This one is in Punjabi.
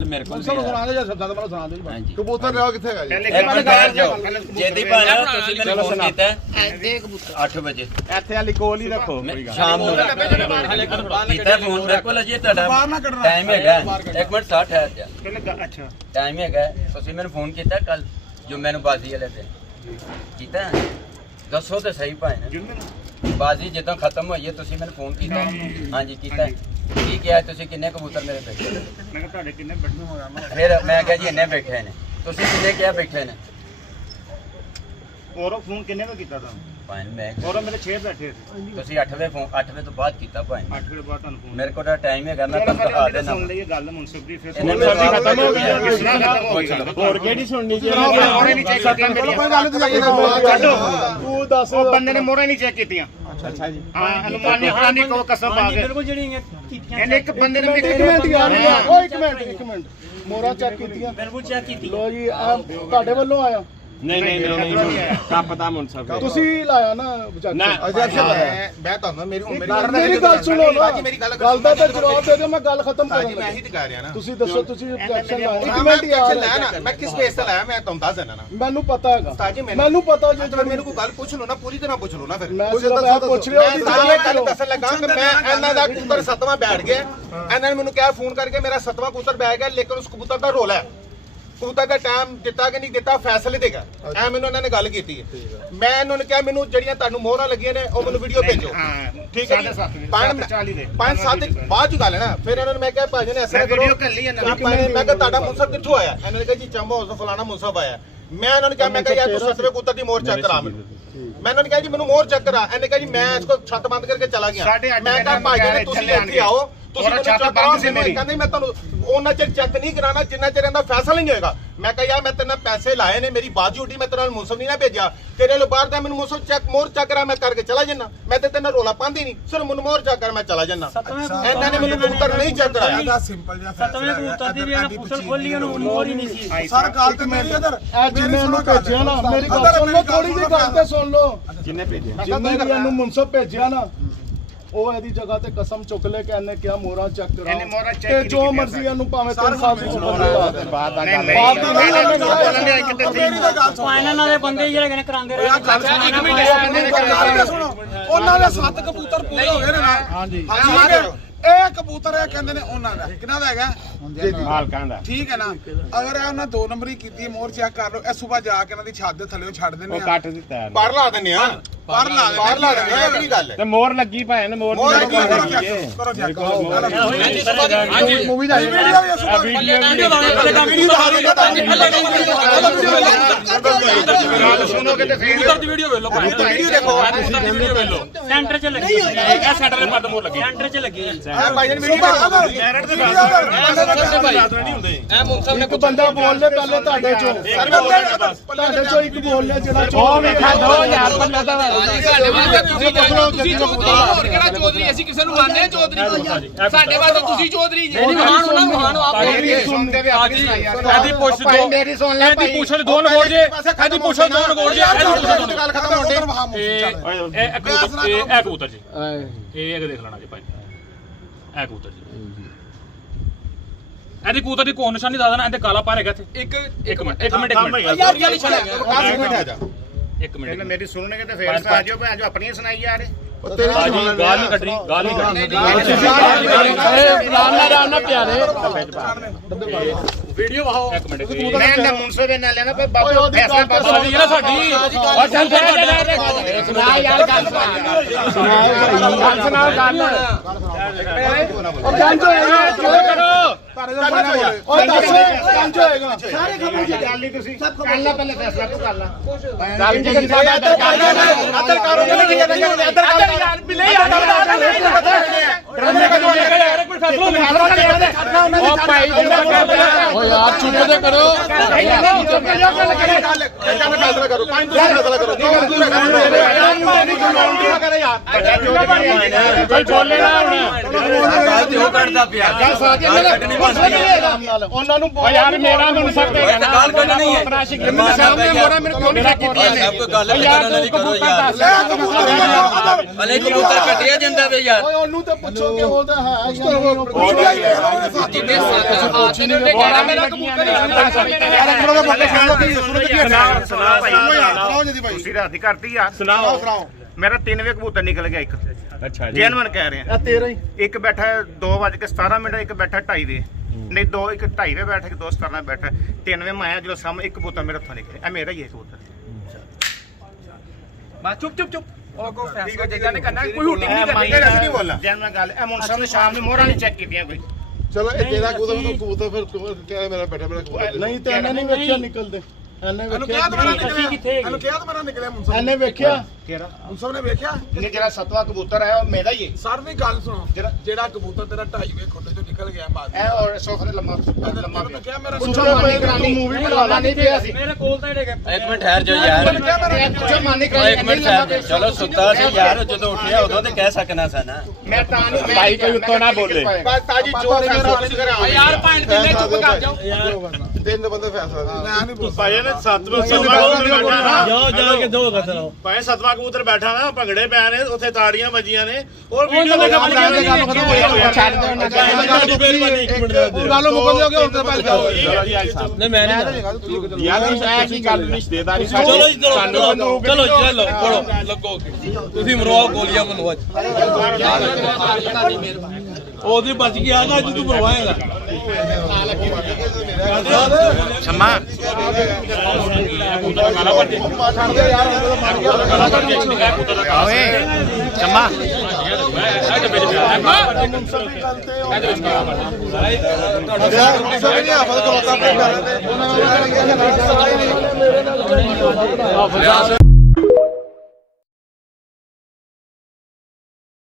ਮੇਰੇ ਕੋਲ ਸਾਨੂੰ ਸੁਣਾ ਦੇ ਜਾਂ ਸ਼ਬਦਾਂ ਦਾ ਮੈਨੂੰ ਸੁਣਾ ਦਿਓ ਜੀ। ਕਬੂਤਰ ਲਿਆਓ ਕਿੱਥੇ ਹੈਗਾ ਜੀ? ਜੇਦੀ ਭਾਣਾ ਤੁਸੀਂ ਮੈਨੂੰ ਫੋਨ ਕੀਤਾ 8 ਵਜੇ ਇੱਥੇ ਵਾਲੀ ਕੋਲ ਹੀ ਰੱਖੋ ਸ਼ਾਮ ਨੂੰ ਕੀਤਾ ਫੋਨ ਮੇਰੇ ਕੋਲ ਅਜੇ ਤੁਹਾਡਾ ਟਾਈਮ ਹੈਗਾ 1 ਮਿੰਟ 60 ਹੈ ਅੱਛਾ ਟਾਈਮ ਹੈਗਾ ਤੁਸੀਂ ਮੈਨੂੰ ਫੋਨ ਕੀਤਾ ਕੱਲ ਜੋ ਮੈਨੂੰ ਬਾਜ਼ੀ ਵਾਲੇ ਤੇ ਕੀਤਾ ਦੱਸੋ ਤੇ ਸਹੀ ਭਾਈ ਬਾਜ਼ੀ ਜਦੋਂ ਖਤਮ ਹੋਈ ਹੈ ਤੁਸੀਂ ਮੈਨੂੰ ਫੋਨ ਕੀਤਾ ਹਾਂਜੀ ਕੀਤਾ ਕੀ ਕਿਹਾ ਤੁਸੀਂ ਕਿੰਨੇ ਕਬੂਤਰ ਮੇਰੇ ਬੈਠੇ ਮੈਂ ਕਿਹਾ ਤੁਹਾਡੇ ਕਿੰਨੇ ਬੈਠੇ ਹੋਇਆ ਫਿਰ ਮੈਂ ਕਿਹਾ ਜੀ ਇੰਨੇ ਬੈਠੇ ਨੇ ਤੁਸੀਂ ਕਿੰਨੇ ਕਿਹਾ ਬੈਠੇ ਨੇ ਔਰ ਫੋਨ ਕਿੰਨੇ ਦਾ ਕੀਤਾ ਤੁਹਾਨੂੰ ਭਾਈ ਮੈਂ ਔਰ ਮੇਰੇ 6 ਬੈਠੇ ਸੀ ਤੁਸੀਂ 8 ਵਜੇ ਤੋਂ ਬਾਅਦ ਕੀਤਾ ਭਾਈ 8 ਵਜੇ ਬਾਅਦ ਤੁਹਾਨੂੰ ਫੋਨ ਮੇਰੇ ਕੋਲ ਤਾਂ ਟਾਈਮ ਹੈਗਾ ਮੈਂ ਤੁਹਾਨੂੰ ਦਿਖਾ ਦੇਣਾ ਸੁਣ ਲਈ ਗੱਲ ਮੁਨਸਿਫ ਦੀ ਫਿਰ ਖਤਮ ਹੋ ਗਈ ਹੋਰ ਕਿਹੜੀ ਸੁਣਨੀ ਜੀ ਮੋਹਰੇ ਨਹੀਂ ਚੈੱਕ ਕੀਤੀਆਂ ਕੋਈ ਗੱਲ ਤੂੰ ਦੱਸ ਉਹ ਬੰਦੇ ਨੇ ਮੋਹਰੇ ਨਹੀਂ ਚੈੱਕ ਕੀਤੀਆਂ ਅੱਛਾ ਜੀ ਹਾਂ ਅਨੁਮਾਨੀ ਖਾਨੀ ਕੋ ਕਸਮ ਪਾ ਕੇ ਬਿਲਕੁਲ ਜਿਹੜੀਆਂ ਕੀਤੀਆਂ ਇਹਨੇ ਇੱਕ ਬੰਦੇ ਨੇ ਇੱਕ ਮਿੰਟ ਯਾਰ ਉਹ ਇੱਕ ਮਿੰਟ ਮੋਹਰਾ ਚੈੱਕ ਕੀਤੀਆਂ ਬਿਲਕੁਲ ਚੈੱਕ ਕੀਤੀ ਲੋ ਜੀ ਤੁਹਾਡੇ ਵੱਲੋਂ ਆਇਆ ਨਹੀਂ ਤਾਂ ਪਤਾ ਮੁਨਸਫ ਤੁਸੀਂ ਲਾਇਆ ਨਾ ਮੈਂ ਤੁਹਾਨੂੰ ਮੇਰੀ ਗੱਲ ਸੁਣੋ ਨਾ ਗੱਲ ਦਾ ਤਾਂ ਜਵਾਬ ਦੇ ਦਿਓ ਮੈਂ ਗੱਲ ਖਤਮ ਕਰਾਂ ਮੈਂ ਹੀ ਦਿਖਾ ਰਿਹਾ ਨਾ ਤੁਸੀਂ ਦੱਸੋ ਤੁਸੀਂ ਐਕਸ਼ਨ ਲਾਇਆ ਇੱਕ ਮਿੰਟ ਯਾਰ ਮੈਂ ਕਿਸ ਬੇਸ ਤੇ ਲਾਇਆ ਮੈਂ ਤੁਹਾਨੂੰ ਦੱਸ ਦੇਣਾ ਨਾ ਮੈਨੂੰ ਪਤਾ ਹੈਗਾ ਉਸਤਾਦ ਜੀ ਮੈਨੂੰ ਪਤਾ ਜੇ ਮੈਨੂੰ ਕੋਈ ਗੱਲ ਪੁੱਛ ਲਓ ਨਾ ਪੂਰੀ ਤਰ੍ਹਾਂ ਪੁੱਛ ਲਓ ਨਾ ਫਿਰ ਮੈਂ ਸਿਰਫ ਪੁੱਛ ਰਿਹਾ ਉਹਦੀ ਮੈਂ ਗੱਲ ਦੱਸਣ ਲੱਗਾ ਕਿ ਮੈਂ ਇਹਨਾਂ ਦਾ ਕਬੂਤਰ 7ਵਾਂ ਬੈਠ ਗਿਆ ਇਹਨਾਂ ਨੇ ਮੈਨੂੰ ਕਿਹਾ ਫੋਨ ਕਰਕੇ ਮੇਰਾ 7ਵਾਂ ਕਬੂਤਰ ਬੈਠ ਗਿਆ ਲੇਕਿਨ ਉਸ ਕਬੂਤਰ ਦਾ ਰੋਲਾ ਹੈ ਕਬੂਤਰ ਦਾ ਟਾਈਮ ਦਿੱਤਾ ਕਿ ਨਹੀਂ ਦਿੱਤਾ ਫੈਸਲੇ ਦੇਗਾ ਐ ਮੈਨੂੰ ਇਹਨਾਂ ਨੇ ਗੱਲ ਕੀਤੀ ਹੈ ਮੈਂ ਇਹਨਾਂ ਨੂੰ ਕਿਹਾ ਮੈਨੂੰ ਜਿਹੜੀਆਂ ਤੁਹਾਨੂੰ ਮੋਹਰਾਂ ਲੱਗੀਆਂ ਨੇ ਉਹ ਮੈਨੂੰ ਵੀਡੀਓ ਭੇਜੋ ਠੀਕ ਹੈ 5-7 ਬਾਅਦ ਚ ਗੱਲ ਹੈ ਨਾ ਫਿਰ ਇਹਨਾਂ ਨੂੰ ਮੈਂ ਕਿਹਾ ਭਾਜੀ ਨੇ ਐਸਾ ਕਰੋ ਮੈਂ ਕਿਹਾ ਤੁਹਾਡਾ ਮੁਨਸਫ ਕਿੱਥੋਂ ਆਇਆ ਇਹਨਾਂ ਨੇ ਕਿਹਾ ਜੀ ਚੰਬੋ ਉਸ ਫਲਾਣਾ ਮੁਨਸਫ ਆਇਆ ਮੈਂ ਇਹਨਾਂ ਨੂੰ ਕਿਹਾ ਮੈਂ ਕਿਹਾ ਯਾਰ ਤੂੰ 7ਵੇਂ ਕਬੂਤਰ ਦੀ ਮੋਹਰ ਚੈੱਕ ਕਰਾ ਮੈਨੂੰ ਮੈਂ ਇਹਨਾਂ ਨੂੰ ਕਿਹਾ ਜੀ ਮੈਨੂੰ ਮੋਹਰ ਚੈੱਕ ਕਰਾ ਇਹਨੇ ਕਿਹਾ ਜੀ ਮੈਂ ਇਸ ਕੋ ਛੱਤ ਬੰਦ ਕਰਕੇ ਚਲਾ ਗਿਆ ਮੈਂ ਕਿਹਾ ਭਾਜੀ ਨੇ ਤੁਸੀਂ ਇੱਥੇ ਆਓ ਤੁਸੀਂ ਛੱਤ ਬੰਦ ਸੀ ਮੇਰੀ ਕਹਿੰਦੇ ਮੈਂ ਤੁਹਾਨੂੰ ਉਹਨਾਂ ਚਿਰ ਚੈੱਕ ਨਹੀਂ ਕਰਾਣਾ ਜਿੰਨਾ ਚਿਰ ਇਹਦਾ ਫੈਸਲਾ ਨਹੀਂ ਹੋਏਗਾ ਮੈਂ ਕਿਹਾ ਯਾਰ ਮੈਂ ਤੇਰੇ ਨਾਲ ਪੈਸੇ ਲਾਏ ਨੇ ਮੇਰੀ ਬਾਜੀ ਉੱਡੀ ਮੈਂ ਤੇਰੇ ਨਾਲ ਮੁਨਸਫ ਨਹੀਂ ਨਾ ਭੇਜਿਆ ਤੇਰੇ ਲਈ ਬਾਹਰ ਦਾ ਮੈਨੂੰ ਮੁਨਸਫ ਚੈੱਕ ਮੋਹਰ ਚੈੱਕ ਕਰਾ ਮੈਂ ਕਰਕੇ ਚਲਾ ਜੰਨਾ ਮੈਂ ਤੇ ਤੇਰੇ ਨਾਲ ਰੋਲਾ ਪਾਉਂਦੀ ਨਹੀਂ ਸਿਰਫ ਮੈਨੂੰ ਮੋਹਰ ਚੈੱਕ ਕਰ ਮੈਂ ਚਲਾ ਜੰਨਾ ਇਹਨਾਂ ਨੇ ਮੈਨੂੰ ਕਬੂਤਰ ਨਹੀਂ ਚੈੱਕ ਕਰਾਇਆ ਸਿੰਪਲ ਜਿਹਾ 7ਵੇਂ ਕਬੂਤਰ ਦੀ ਜਿਹੜਾ ਪੁੱਛਣ ਖੋਲੀ ਉਹਨੂੰ ਮੋਹਰ ਹੀ ਨਹੀਂ ਸੀ ਸਰ ਗੱਲ ਤੇ ਮੇਰੀ ਇਧਰ ਜਿੰਨੇ ਨੂੰ ਭੇਜਿਆ ਨਾ ਮੇਰੀ ਗੱਲ ਸੁਣ ਲਓ ਥੋੜੀ ਜਿਹੀ ਗੱਲ ਤੇ ਸੁਣ ਲਓ ਜਿੰਨੇ ਭੇਜਿਆ ਜਿੰਨੇ ਵੀ ਇਹਨੂੰ ਮੁਨਸਫ ਭੇਜਿਆ ਨਾ ਉਹ ਇਹਦੀ ਜਗ੍ਹਾ ਤੇ ਕਸਮ ਚੁੱਕ ਲੈ ਕਿ ਇਹਨੇ ਕਿਹਾ ਮੋਹਰਾ ਚੈੱਕ ਕਰਾ ਤੇ ਜੋ ਮਰਜ਼ੀ ਇਹਨੂੰ ਭਾਵੇਂ 3 ਸਾਲ ਦੀ ਉਮਰ ਦੇ ਬਾਅਦ ਦਾ ਗੱਲ ਇਹਨਾਂ ਦੇ ਬੰਦੇ ਜਿਹੜੇ ਨੇ ਕਰਾਉਂਦੇ ਰਹੇ ਉਹਨਾਂ ਦੇ 7 ਕਬੂਤਰ ਪੂਰੇ ਹੋ ਗਏ ਨੇ ਨਾ ਹਾਂਜੀ ਇਹ ਕਬੂਤਰ ਇਹ ਕਹਿੰਦੇ ਨੇ ਉਹਨਾਂ ਦਾ ਕਿਹਨਾਂ ਦਾ ਹੈਗਾ ਮਾਲਕਾਂ ਦਾ ਠੀਕ ਹੈ ਨਾ ਅਗਰ ਇਹ ਉਹਨਾਂ 2 ਨੰਬਰੀ ਕੀਤੀ ਮੋਹਰ ਚੈੱਕ ਕਰ ਲਓ ਇਹ ਸਵੇਰ ਜਾ ਕੇ ਇਹਨਾਂ ਦੀ ਛੱਤ ਦੇ ਥੱਲੇੋਂ ਛੱਡ ਦਿੰਦੇ ਆ ਕੱਟ ਦਿੱਤਾ ਪਰ ਲਾ ਦਿੰਦੇ ਆ ਪਰ ਲਾ ਦਿੰਦੇ ਆ ਇਹ ਕੀ ਗੱਲ ਹੈ ਤੇ ਮੋਹਰ ਲੱਗੀ ਭਾਵੇਂ ਮੋਹਰ ਕਰੋ ਚੈੱਕ ਮੂਵੀ ਦਾ ਵੀਡੀਓ ਵੀ ਸੁਣੋਗੇ ਤੇ ਫੇਰ ਵੀਡੀਓ ਵੇਖ ਲਓ ਵੀਡੀਓ ਦੇਖੋ ਸੈਂਟਰ 'ਚ ਲੱਗੀ ਇਹ ਸੈਂਟਰ ਦੇ ਪੱਟ ਮੋਹਰ ਲੱਗੀ ਸੈਂਟਰ 'ਚ ਲੱਗੀ ਆ ਭਾਈ ਜੀ ਵੀਡੀਓ ਇਹ ਮੁਨਸਫ ਨੇ ਕੋਈ ਬੰਦਾ ਬੋਲ ਲੈ ਪਹਿਲੇ ਤੁਹਾਡੇ ਚੋਂ ਇੱਕ ਬੋਲ ਲਿਆ ਜਿਹੜਾ ਉਹ ਵੇਖਾ 2000 ਬੰਦਾ ਦਾ ਤੁਸੀਂ ਹੋਰ ਕਿਹੜਾ ਚੌਧਰੀ ਅਸੀਂ ਕਿਸੇ ਨੂੰ ਮੰਨਦੇ ਆ ਚੌਧਰੀ ਸਾਡੇ ਵਾਸਤੇ ਤੁਸੀਂ ਚੌਧਰੀ ਜੀ ਮਹਾਨ ਉਹਨਾਂ ਮਹਾਨ ਆਪ ਇਹਦੀ ਪੁੱਛ ਦੋ ਮੇਰੀ ਸੁਣ ਲੈ ਭਾਈ ਇਹਦੀ ਪੁੱਛ ਦੋ ਨਗੋੜ ਜੇ ਇਹਦੀ ਪੁੱਛ ਦੋ ਨਗੋੜ ਜੇ ਗੱਲ ਖਤਮ ਹੋਣ ਦੇ ਇਹ ਕਬੂਤਰ ਜੀ ਇਹ ਦੇਖ ਲੈਣਾ ਜੀ ਭਾਈ ਇਹ ਕਬੂਤਰ ਜੀ ਇਹਦੀ ਕਬੂਤਰ ਦੀ ਕੋਈ ਨਿਸ਼ਾਨੀ ਦੱਸ ਦੇਣਾ ਇਹਦੇ ਕਾਲਾ ਪਾਰ ਹੈਗਾ ਇੱਥੇ ਇੱਕ ਮਿੰਟ ਯਾਰ ਕੀ ਛੜਿਆ ਇੱਕ ਮਿੰਟ ਮੇਰੀ ਸੁਣਨਗੇ ਤੇ ਫੇਰ ਆ ਜਾਓ ਭਾਂ ਜੋ ਆਪਣੀਆਂ ਸੁਣਾਈ ਜਾ ਰਹੇ ਗਾਲ ਨਹੀਂ ਕੱਢਣੀ ਰਾਮ ਪਿਆਰੇ ਵੀਡੀਓ ਵਾਓ ਇੱਕ ਮਿੰਟ ਮੈਂ ਨਾ ਮੁਨਸਫ ਨਾਲ ਲੈਣਾ ਭਾਈ ਬਾਬੂ ਫੈਸਲਾ ਕਰ ਸਾਡੀ ਨਾ ਸਾਡੀ ਔਰ ਚੱਲ ਸੁਣਾ ਯਾਰ ਗੱਲ ਸੁਣਾ ਗੱਲ ਉਹ ਕੰਜ ਹੋਏਗਾ ਕਰੋ ਉਹ ਦੱਸ ਕੰਜ ਹੋਏਗਾ ਸਾਰੇ ਖਬਰ ਜੀ ਗੱਲ ਨਹੀਂ ਤੁਸੀਂ ਕਰ ਲੈ ਪਹਿਲੇ ਫੈਸਲਾ ਤੂੰ ਕਰ ਲੈ ਗੱਲ ਜੀ ਅੰਦਰ ਕਰੋਗੇ ਅੰਦਰ ਯਾਰ ਬਿਲੇ ਯਾਰ ਡਰਾਮੇ ਕਦੋਂ ਯਾਰ ਕੋਈ ਫੈਸਲਾ ਨਹੀਂ ਉਹ ਭਾਈ ਓ ਯਾਰ ਚੁੱਪ ਤੇ ਕਰੋ ਫੈਸਲਾ ਕਰੋ ਪੰਜ ਤੁਸੀਂ ਫੈਸਲਾ ਕਰੋ ਕੋਈ ਬੋਲੇ ਨਾ ਹੁਣ ਗੱਲ ਤੇ ਉਹ ਕਰਦਾ ਪਿਆ ਉਹਨਾਂ ਨੂੰ ਯਾਰ ਮੇਰਾ ਹੁਣ ਸਭ ਤੇ ਗੱਲ ਕੱਢਣੀ ਹੈ ਮੇਰੇ ਸਾਹਮਣੇ ਮੋਰਾ ਮੇਰੇ ਕੋਲ ਨਹੀਂ ਕੀਤੀ ਸਭ ਕੋਈ ਗੱਲ ਕਰਨ ਨਹੀਂ ਕਰੋ ਯਾਰ ਅਲੇ ਕਬੂਤਰ ਕੱਟਿਆ ਜਾਂਦਾ ਵੇ ਯਾਰ ਉਹਨੂੰ ਤਾਂ ਪੁੱਛੋ ਕਿ ਉਹ ਤਾਂ ਹੈ ਜਿੰਨੇ ਹੱਥ ਨੇ ਉਹਨੇ ਕਹਿਣਾ ਮੇਰਾ ਕਬੂਤਰ ਤੁਸੀਂ ਰਾਤ ਦੀ ਕਰਤੀ ਆ ਸੁਣਾਓ ਮੇਰਾ 3 ਵਜੇ ਕਬੂਤਰ ਨਿਕਲ ਗਿਆ ਇੱਕ ਅੱਛਾ ਜੀ ਜੈਨੂਨ ਕਹਿ ਰਹੇ ਆ ਤੇਰਾ ਹੀ ਇੱਕ ਬੈਠਾ 2:17 ਇੱਕ ਬੈਠਾ 2:30 ਦੇ ਨਹੀਂ 2:2:30 ਵੇ ਬੈਠਾ 2:17 ਬੈਠਾ 3 ਵਜੇ ਮੈਂ ਆਇਆ ਜਦੋਂ ਸਾਹਮਣੇ ਇੱਕ ਕਬੂਤਰ ਮੇਰੇ ਹੱਥੋਂ ਨਿਕਲਿਆ ਇਹ ਮੇਰਾ ਹੀ ਹੈ ਕਬੂਤਰ ਬਾ ਚੁੱਪ ਉਹ ਕੋ ਫੈਸਲਾ ਜੱਜਾਂ ਨੇ ਕਰਨਾ ਕੋਈ ਹੁਟਿੰਗ ਨਹੀਂ ਕਰਨੀ ਨਹੀਂ ਬੋਲਣਾ ਜੈਨੂਨ ਗੱਲ ਇਹ ਮੁੰਡਾ ਸਾਹਿਬ ਨੇ ਸ਼ਾਮ ਨੂੰ ਮੋਹਰਾਂ ਨਹੀਂ ਚੈੱਕ ਕੀਤੀਆਂ ਕੋਈ ਚਲੋ ਇਹ ਤੇਰਾ ਕਬੂਤਰ ਫਿਰ ਕਿਹਾ ਮੇਰਾ ਬੈਠਾ ਮੇਰਾ ਕਬੂਤਰ ਨਹੀਂ ਤੇ ਇਹਨੇ ਨਹੀਂ ਵੇਖਿਆ ਨਿਕਲਦੇ ਇਹਨੇ ਵੇਖਿਆ ਇਹਨੂੰ ਕਿਹਾ ਤਾਂ ਮੇਰਾ ਨਿਕਲਿਆ ਮੁੰਸਾ ਇਹਨੇ ਵੇਖਿਆ ਕਿਹੜਾ ਮੁੰਸਾ ਨੇ ਵੇਖਿਆ ਨਹੀਂ ਜਿਹੜਾ 7ਵਾਂ ਕਬੂਤਰ ਆਇਆ ਉਹ ਮੇਰਾ ਹੀ ਹੈ ਸਰ ਵੀ ਗੱਲ ਸੁਣੋ ਜਿਹੜਾ ਕਬੂਤਰ ਤੇਰਾ 2.5 ਵੇ ਖੁੱਡੇ ਚੋਂ ਨਿਕਲ ਗਿਆ ਬਾਅਦ ਇਹ ਔਰ ਸੋਫੇ ਤੇ ਲੰਮਾ ਪਿਆ ਕਿਹਾ ਮੇਰਾ ਪੁੱਛੋ ਮਾਨੀ ਮੂਵੀ ਬਣਾਉਣਾ ਨਹੀਂ ਪਿਆ ਸੀ ਮੇਰੇ ਕੋਲ ਤਾਂ ਹੈਗਾ ਇੱਕ ਮਿੰਟ ਠਹਿਰ ਜਾਓ ਯਾਰ ਪੁੱਛੋ ਮਾਨੀ ਇੱਕ ਮਿੰਟ ਠਹਿਰ ਚਲੋ ਸੁੱਤਾ ਸੀ ਯਾਰ ਜਦੋਂ ਉੱਠਿਆ ਉਦੋਂ ਤੇ ਕਹਿ ਸਕਣਾ ਸੀ ਨਾ ਮੈਂ ਤਾਂ ਨਹੀਂ ਭਾਈ ਕੋਈ ਉੱਤੋਂ ਨਾ ਬੋਲੇ ਬਸ ਤਾਜੀ ਜੋ ਫੈਸਲਾ ਤੁਸੀਂ ਕਰਾ ਯਾਰ ਭਾਂ ਦਿੰਦੇ ਚੁੱਪ ਕਰ ਜਾਓ ਤਿੰਨ ਬੰਦੇ ਫੈਸਲਾ ਮੈਂ ਨਹੀਂ ਬੋਲ ਭਾਈ ਨੇ 7ਵਾਂ ਕਬੂਤਰ ਬੈਠਾ ਜਾਓ ਜਾ ਕੇ ਦੋ ਕਸਰਾ ਭਾਈ 7ਵਾਂ ਕਬੂਤਰ ਬੈਠਾ ਨਾ ਭੰਗੜੇ ਪੈ ਨੇ ਉੱਥੇ ਤਾੜੀਆਂ ਵੱਜੀਆਂ ਨੇ ਔਰ ਵੀਡੀਓ ਦੇ ਗੱਲ ਖਤਮ ਹੋਇਆ ਛੱਡ ਦੇ ਉਹਨਾਂ ਗੱਲ ਮੁੱਕਦੇ ਹੋ ਗਏ ਹੁਣ ਤੇ ਪਹਿਲ ਜਾਓ ਨਹੀਂ ਮੈਂ ਨਹੀਂ ਯਾਰ ਐਸੀ ਗੱਲ ਰਿਸ਼ਤੇਦਾਰੀ ਚਲੋ ਚਲੋ ਪੜੋ ਲੱਗੋ ਤੁਸੀਂ ਮਰਵਾਓ ਗੋਲੀਆਂ ਮੈਨੂੰ ਅੱਜ ਉਹਦੀ ਬਚ ਗਿਆ ਨਾ ਅੱਜ ਤੂੰ ਮਰਵਾਏਗਾ ਸ਼ਮਾ ਓਏ ਸ਼ਮਾ ਸਭ ਨੇ ਆਪਸ ਖਲੋਤਾ ਪੈ